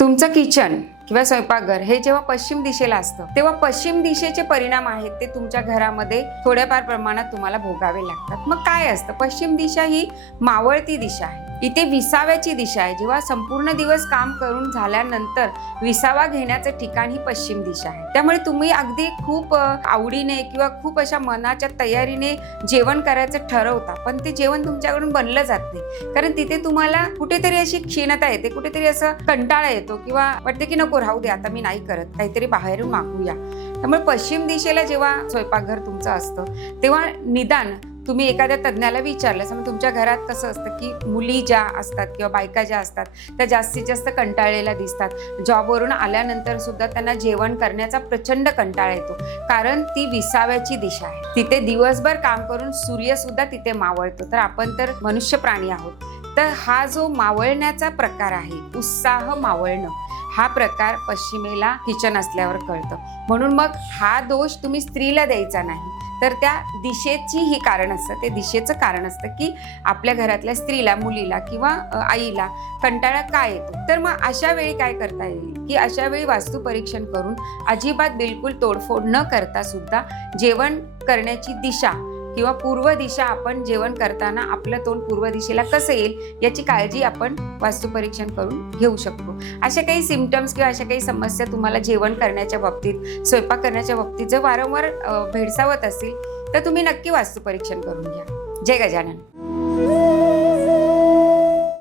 तुमचं किचन किंवा स्वयंपाकघर हे जेव्हा पश्चिम दिशेला असतं तेव्हा पश्चिम दिशेचे परिणाम आहेत ते तुमच्या घरामध्ये थोड्याफार प्रमाणात तुम्हाला भोगावे लागतात. मग काय असतं? पश्चिम दिशा ही मावळती दिशा आहे. इथे विसाव्याची दिशा आहे. जेव्हा संपूर्ण दिवस काम करून झाल्यानंतर विसावा घेण्याचं ठिकाण ही पश्चिम दिशा आहे. त्यामुळे तुम्ही अगदी खूप आवडीने किंवा खूप अशा मनाच्या तयारीने जेवण करायचं ठरवता, पण ते जेवण तुमच्याकडून बनलं जात नाही. कारण तिथे तुम्हाला कुठेतरी अशी क्षीणता येते, कुठेतरी असं कंटाळा येतो किंवा वाटते की नको राहू दे, आता मी नाही करत, काहीतरी बाहेरून मागूया. त्यामुळे पश्चिम दिशेला जेव्हा स्वयंपाकघर तुमचं असतं तेव्हा निदान तुम्ही एखाद्या तज्ञाला विचारलं. समजा तुमच्या घरात कसं असतं की मुली ज्या असतात किंवा बायका ज्या असतात त्या जास्तीत जास्त कंटाळलेल्या दिसतात. जॉबवरून आल्यानंतर सुद्धा त्यांना जेवण करण्याचा प्रचंड कंटाळा येतो, कारण ती विसाव्याची दिशा आहे. तिथे दिवसभर काम करून सूर्य सुद्धा तिथे मावळतो. तर आपण तर मनुष्य प्राणी आहोत. तर हा जो मावळण्याचा प्रकार आहे, उत्साह मावळणं, हा प्रकार पश्चिमेला किचन असल्यावर कळतं. म्हणून मग हा दोष तुम्ही स्त्रीला द्यायचा नाही, तर त्या दिशेची ही कारण असतं. ते दिशेचं कारण असतं की आपल्या घरातल्या स्त्रीला, मुलीला किंवा आईला कंटाळा का येतो. तर मग अशा वेळी काय करता येईल की अशा वेळी वास्तू परीक्षण करून अजिबात बिलकुल तोडफोड न करता सुद्धा जेवण करण्याची दिशा किंवा पूर्व दिशा, आपण जेवण करताना आपलं तोंड पूर्व दिशेला कसं येईल याची काळजी आपण वास्तू परीक्षण करून घेऊ शकतो. अशा काही सिम्पटम्स किंवा अशा काही समस्या तुम्हाला जेवण करण्याच्या बाबतीत, स्वयंपाक करण्याच्या बाबतीत जर वारंवार भेडसावत असतील तर तुम्ही नक्की वास्तू परीक्षण करून घ्या. जय गजानन.